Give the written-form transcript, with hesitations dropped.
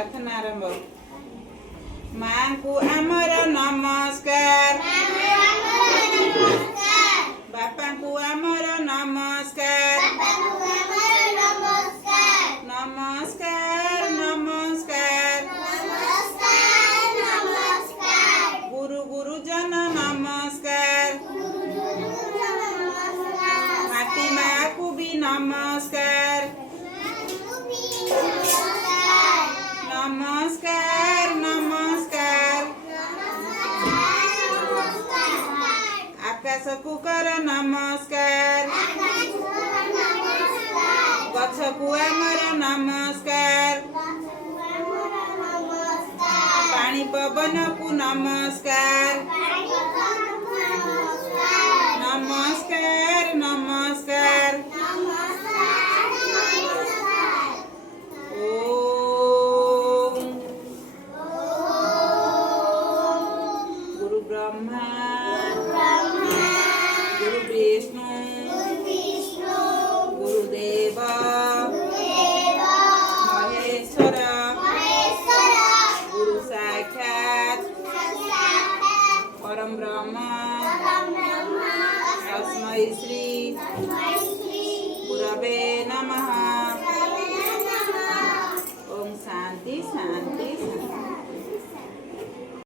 प्रार्थना आरंभ। माँ को आमर नमस्कार, बापा को आमर नमस्कार, नमस्कार नमस्कार, गुरु गुरुजन नमस्कार, माटी माँ को भी नमस्कार, नमस्कार नमस्कार, आकाश को कर नमस्कार, गछ को आमर नमस्कार, पानी पवन को नमस्कार, नमस्कार नमस्कार। ओम गुरु ब्रह्मा गुरु विष्णु गुरुदेव महेश्वर गुरु साक्षात परम ब्रह्म तस्मै श्री